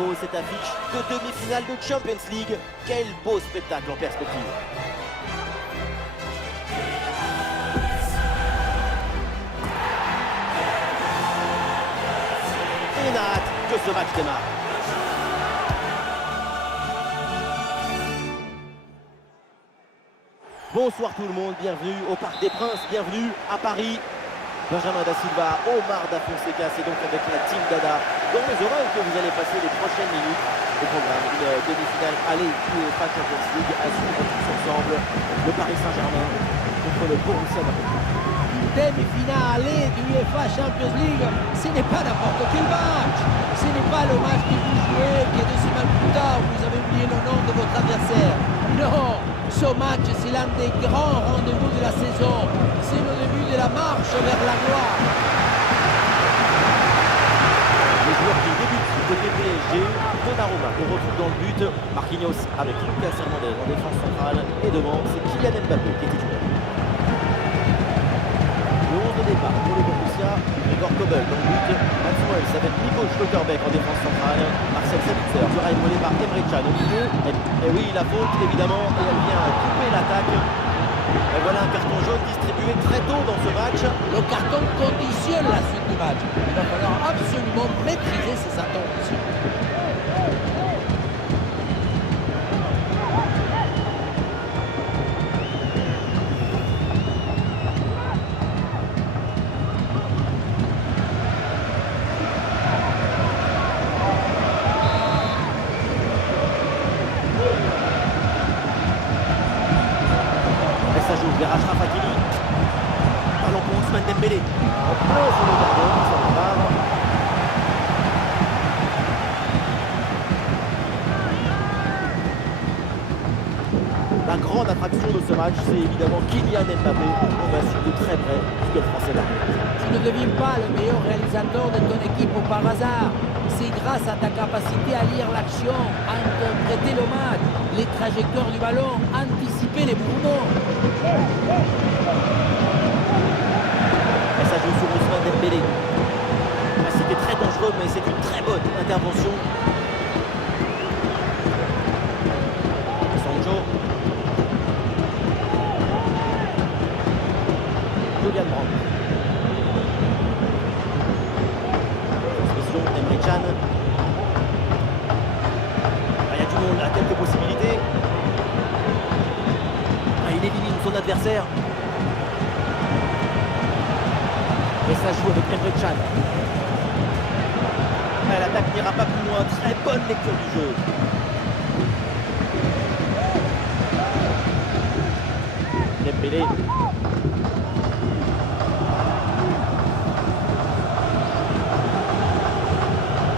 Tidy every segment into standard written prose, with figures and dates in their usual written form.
nouveau cette affiche de demi-finale de Champions League. Quel beau spectacle en perspective. Et on a hâte que ce match démarre. Bonsoir tout le monde, bienvenue au Parc des Princes, bienvenue à Paris. Benjamin Da Silva, Omar Da Fonseca, c'est donc avec la team Dada dans les oreilles que vous allez passer les prochaines minutes au programme. Une demi-finale aller du UEFA Champions League à suivre tous ensemble. Le Paris Saint-Germain contre le Borussia Dortmund. Demi-finale du UEFA Champions League, ce n'est pas n'importe quel match. Ce n'est pas le match que vous jouez, qui est 2 semaines plus tard, vous avez oublié le nom de votre adversaire. Non, ce match, c'est l'un des grands rendez-vous de la saison. C'est le début de la marche vers la gloire. Les joueurs qui débutent du côté PSG, Donnarumma qu'on retrouve dans le but, Marquinhos avec Lucas Hernandez en défense centrale, et devant, c'est Kylian Mbappé qui est titulaire. Le 11 de départ pour le Borussia, Gregor Kobel dans le but, Mats Hummels avec Nico Schlotterbeck en défense centrale, Marcel Sabitzer sera épaulé par Emre Can au milieu, et oui, la faute évidemment, et elle vient couper l'attaque. Et voilà un carton jaune distribué très tôt dans ce match. Le carton conditionne la suite du match. Il va falloir absolument maîtriser ses attentions. Vers Achraf Hakimi. Ballon pour Ousmane Dembélé. En plein sur le gardien, ça repart. La grande attraction de ce match, c'est évidemment Kylian Mbappé. On va suivre de très près ce que le Français va faire. Tu ne deviens pas le meilleur réalisateur de ton équipe par hasard. C'est grâce à ta capacité à lire l'action, à interpréter le match, les trajectoires du ballon, anticiper les mouvements. Et ça joue sur Ousmane Dembélé. C'était très dangereux, mais c'est une très bonne intervention. Sancho. Julian Brandt. Transmission, Emre Can. Il y a du monde là, quelques possibilités. Il élimine son adversaire. Et ça joue avec Emre Can. L'attaque n'ira pas plus loin. Très bonne lecture du jeu. Dembélé.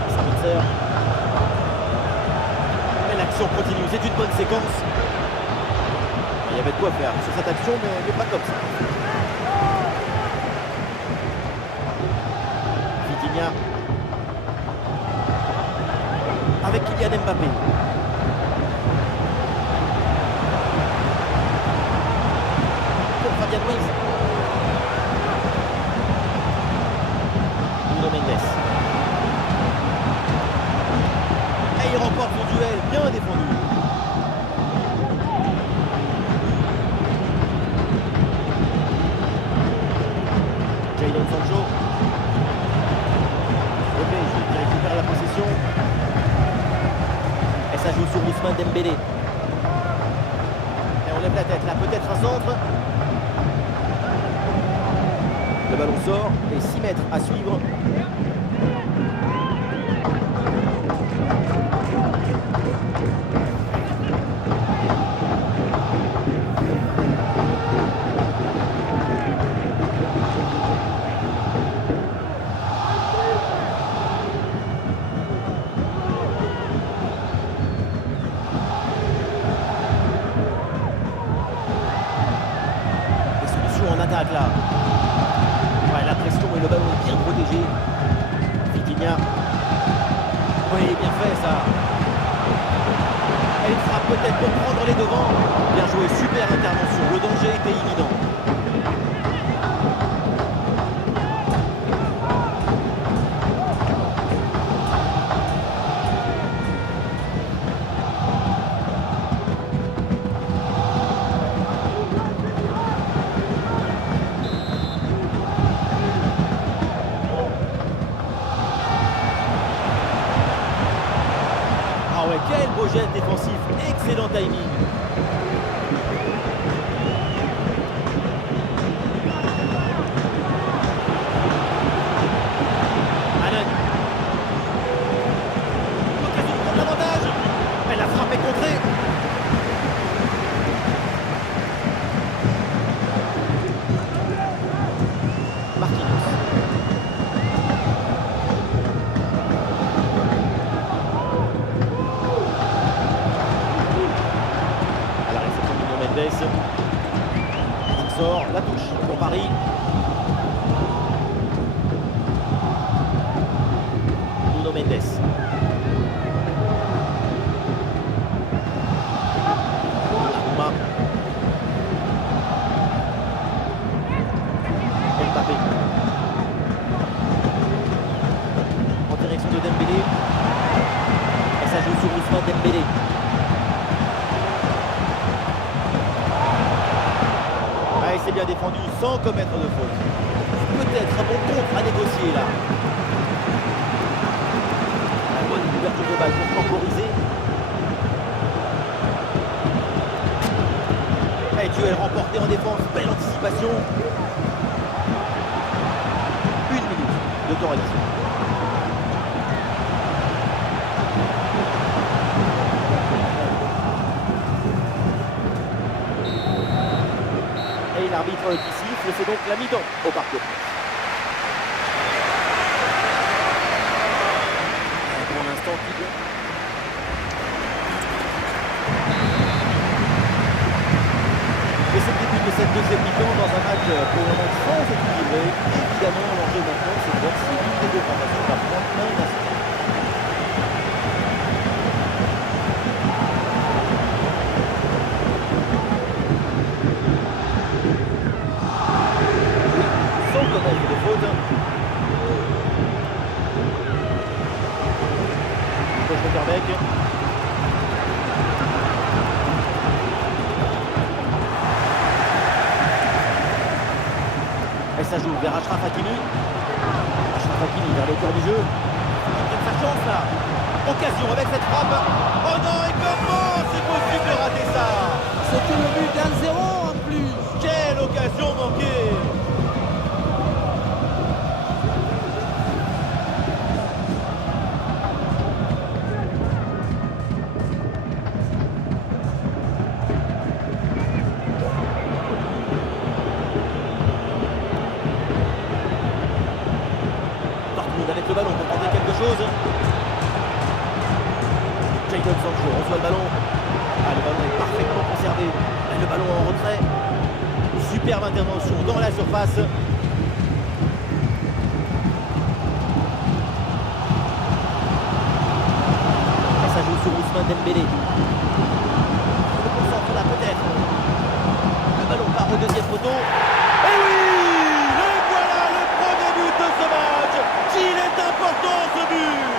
Sabitzer. Et l'action continue. C'est une bonne séquence. Il y avait de quoi faire sur cette action, mais pas comme ça. Vitinha. Avec Kylian Mbappé. Pour Fabian Ruiz. Nuno Mendes. Et il remporte son duel, bien défendu. Jadon Sancho. Et PSG qui récupère la possession. Et ça joue sur Ousmane Dembélé. Et on lève la tête là, peut-être un centre. Le ballon sort et 6 mètres à suivre. Là. Ouais, la pression et le ballon est bien protégé. Vitinha. Oui, bien fait ça. Elle frappe peut-être pour prendre les devants. Bien joué, super intervention. Le danger était imminent. Quel beau geste défensif, excellent timing. Allen. L'occasion de prendre l'avantage. Mais la frappe est contrée. Marquinhos. À la réception de Nuno Mendes. Il sort, la touche pour Paris. Nuno Mendes. Aruma. Mbappé. En direction de Dembélé. Et ça joue sur Ousmane Dembélé. Ah, il s'est bien défendu sans commettre de faute. Peut-être un bon contre à négocier là. La bonne ouverture de balle pour temporiser. Et duel remporté en défense. Belle anticipation. 1 minute de temps additionnel. Et l'arbitre qui siffle, c'est donc la mi-temps au Parc des Princes. Pour l'instant, qui bon. Et c'est le début de cette deuxième mi-temps dans un match pour le moment sans équilibré. Évidemment, l'enjeu maintenant, c'est de voir si l'une des deux formations va prendre un instant. Sans commettre de faute. Coach Mokerbeck. Et ça joue vers Achraf Hakimi. Achraf Hakimi vers le cœur du jeu. Il prend sa chance là. Occasion avec cette frappe. Oh non, et comment c'est possible de rater ça? C'était le but d'1-0 en plus. Quelle occasion manquée! Dortmund avec le ballon pour tenter quelque chose. Jadon Sancho reçoit le ballon. Ah, le ballon est parfaitement conservé. Et le ballon en retrait. Superbe intervention dans la surface. Et ça joue sur Ousmane Dembélé. On le concentre là peut-être. Le ballon part au deuxième poteau. Et oui! Et voilà le premier but de ce match! Qu'il est important ce but!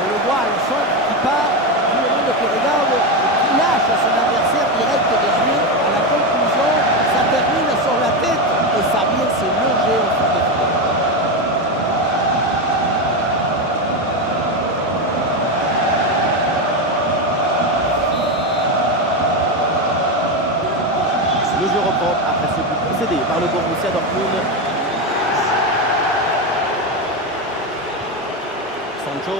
On le voit, le centre qui part, Gironde qui regarde, qui lâche son adversaire direct de jouer. À la conclusion, ça termine sur la tête et ça vient se loger au fond de filet. Le jeu reprend après ce but concédé par le Borussia Dortmund. Sancho.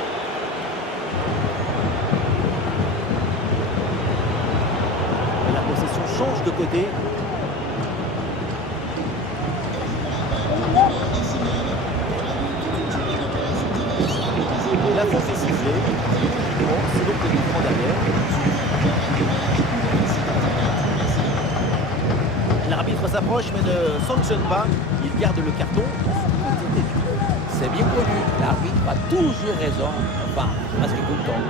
Et la possession change de côté. La faute est sifflée. Bon, c'est donc le coup franc derrière. L'arbitre s'approche mais ne sanctionne pas. Il garde le carton. C'est bien connu, l'arbitre a toujours raison, enfin, presque tout le temps.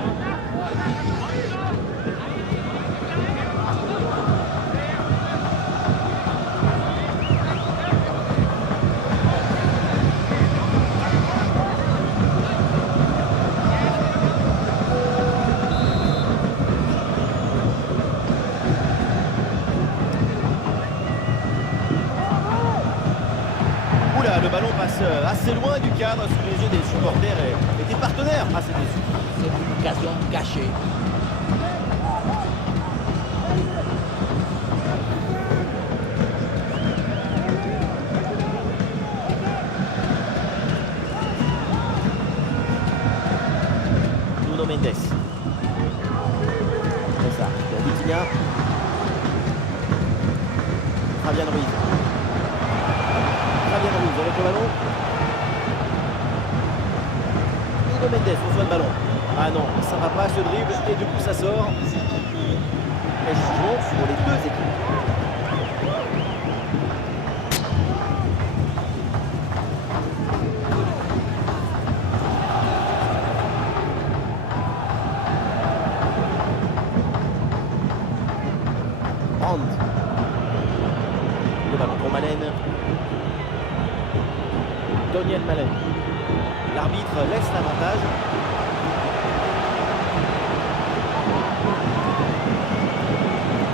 le ballon passe assez loin du cadre sous les yeux des supporters et des partenaires assez déçus. C'est une occasion gâchée. Nuno Mendes. C'est ça, pour Vitinha. Fabian Ruiz. Fabian Ruiz avec le ballon. Nuno Mendes reçoit le ballon. Ah non, ça va pas ce dribble et du coup ça sort. Et changement pour les deux équipes. Brandt. Le ballon pour Malen. Daniel Malen. L'arbitre laisse l'avantage.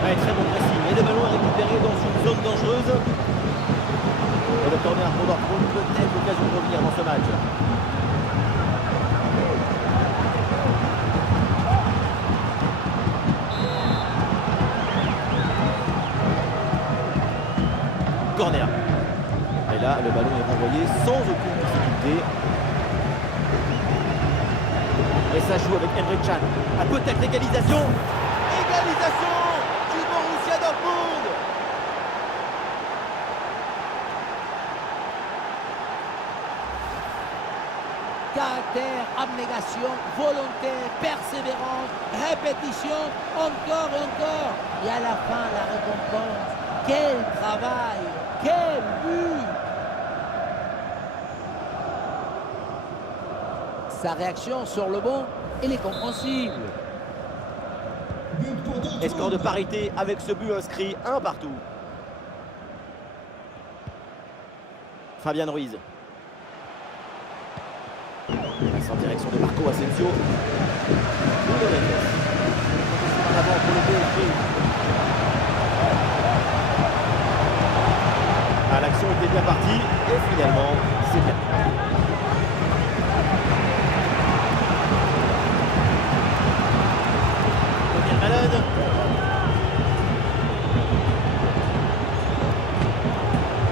Ouais, très bon pressing. Et le ballon est récupéré dans une zone dangereuse. Et le corner pour Dortmund, peut-être l'occasion de revenir dans ce match. Corner. Et là, le ballon est renvoyé sans aucune difficulté. Et ça joue avec Emre Can. À peut-être l'égalisation. Égalisation du Borussia Dortmund. Caractère, abnégation, volonté, persévérance, répétition, encore et encore. Et à la fin, la récompense. Quel travail, quel but! Sa réaction sur le bon, elle est compréhensible. Et score de parité avec ce but inscrit, un partout. Fabian Ruiz. Passe en direction de Marco Asensio. Nuno Mendes. En avant pour le PSG. Ah, l'action était bien partie et finalement, c'est bien. Daniel Malen.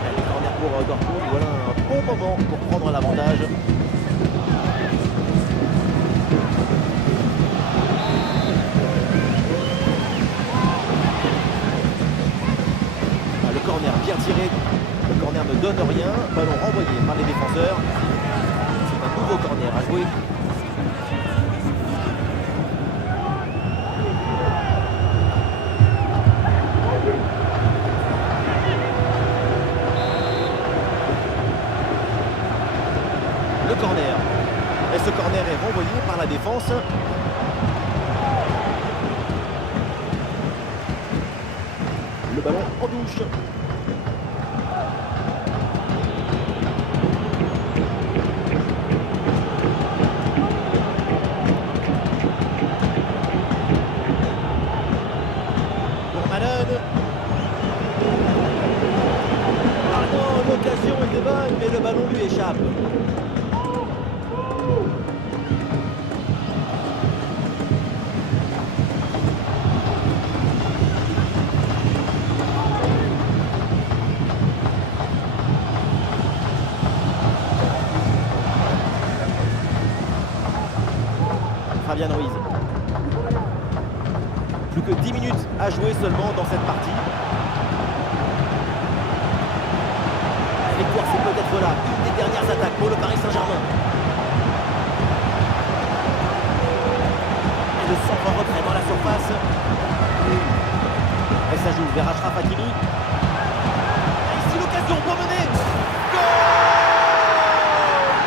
Allez, corner pour Dortmund. Voilà un bon moment pour prendre l'avantage. Ah, le corner bien tiré. Le corner ne donne rien, ballon renvoyé par les défenseurs. C'est un nouveau corner à jouer. Le corner. Et ce corner est renvoyé par la défense. Le ballon en touche. L'occasion était bonne, mais le ballon lui échappe. Fabian Ruiz. Plus que 10 minutes à jouer seulement dans cette partie. La victoire, c'est peut-être là une des dernières attaques pour le Paris Saint-Germain. Et le centre en retrait dans la surface. Et ça joue vers Achraf Hakimi. Et ici l'occasion pour mener. Goal!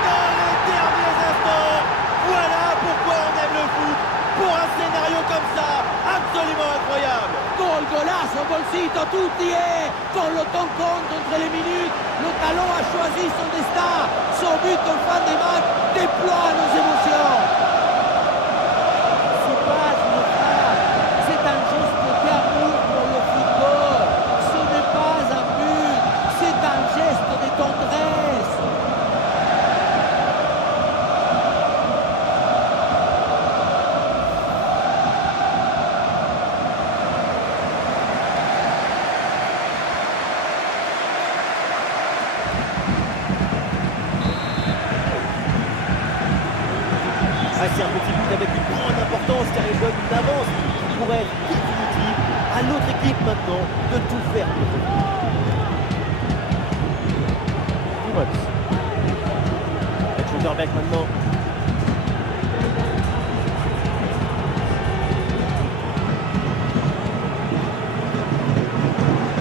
Dans les derniers instants. Voilà pourquoi on aime le foot. Pour un scénario comme ça, absolument incroyable. Gol, golazo, golcito, tutti et con le temps compte entre les minutes, le talon a choisi son destin. Son but en fin de match déploie nos émotions. C'est pas une frappe, c'est un geste d'amour pour le football. Ce n'est pas un but, c'est un geste de tendresse. c'est un petit but avec une grande importance car il donne une avance qui pourrait être définitive. À l'autre équipe maintenant de tout faire pour revenir. Timoth. Avec Schutterbeck maintenant.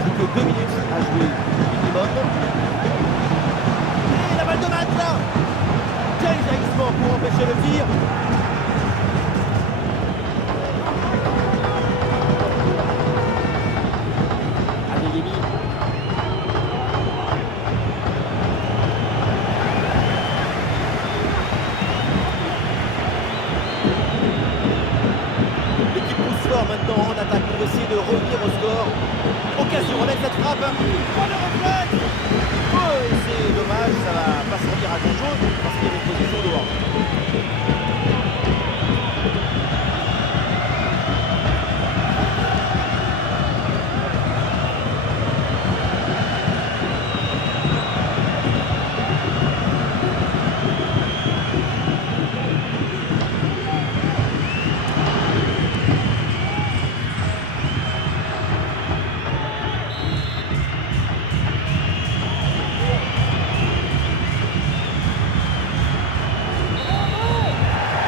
Plus que 2 minutes à jouer minimum. Et la balle de match là. Quel jaillissement pour empêcher le tir. Adeyemi. L'équipe pousse fort maintenant en attaque pour essayer de revenir au score. Occasion avec cette frappe. Point de retraite. Oh, et c'est dommage, ça va pas servir à grand chose parce qu'il y a une position dehors.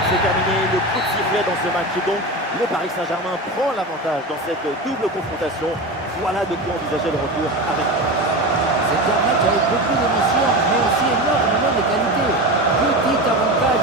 C'est terminé, le coup de sifflet dans ce match. Donc, le Paris Saint-Germain prend l'avantage dans cette double confrontation. Voilà de quoi envisager le retour avec. C'est un match avec beaucoup d'émotions, mais aussi énormément de qualité. Petit avantage